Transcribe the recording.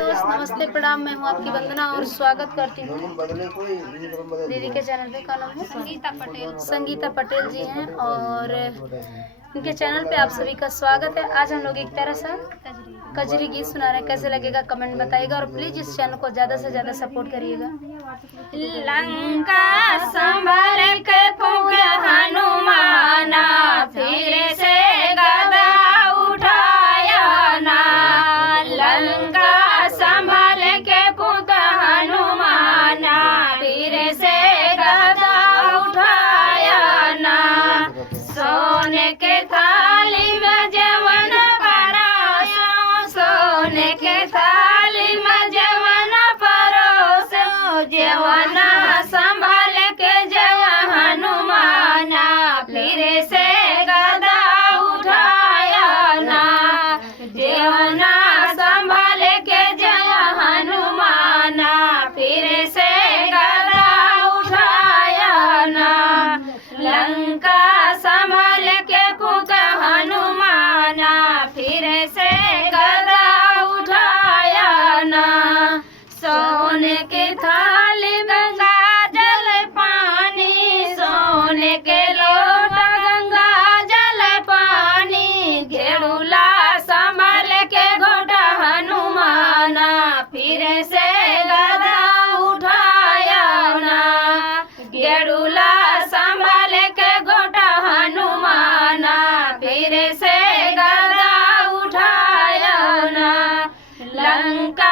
दोस्त नमस्ते प्रणाम। मैं हूँ आपकी वंदना और स्वागत करती हूँ दीदी के चैनल पे। का नाम है संगीता पटेल जी हैं और इनके चैनल पे आप सभी का स्वागत है। आज हम लोग एक प्यारा सा कजरी गीत सुना रहे हैं। कैसे लगेगा कमेंट बताइएगा और प्लीज इस चैनल को ज्यादा से ज्यादा सपोर्ट करिएगा। लंका संभल के फूंके हनुमाना, फिर से गदा उठाया ना। लंका संभल के फूंके हनुमाना, फिर से गदा उठाया ना। सोने के थाली में जवन परोसो, सोने के थाली में जवन परोसो, जवना संभाल के जय हनुमाना, फिर से गदा उठाया ना। जवना संभाल के जय हनुमाना, फिर से गदा उठाया ना। लंका संभाल के फूंक हनुमाना, फिर से गदा उठाया ना। सोने के थाली गंगा जल पानी, सोने के लोटा गंगा जल पानी, घेड़ूला संभाल के घोटा हनुमाना, फिर से गदा उठाया ना। घेड़ूला संभाल के घोटा हनुमाना, फिर से गदा उठाया ना। लंका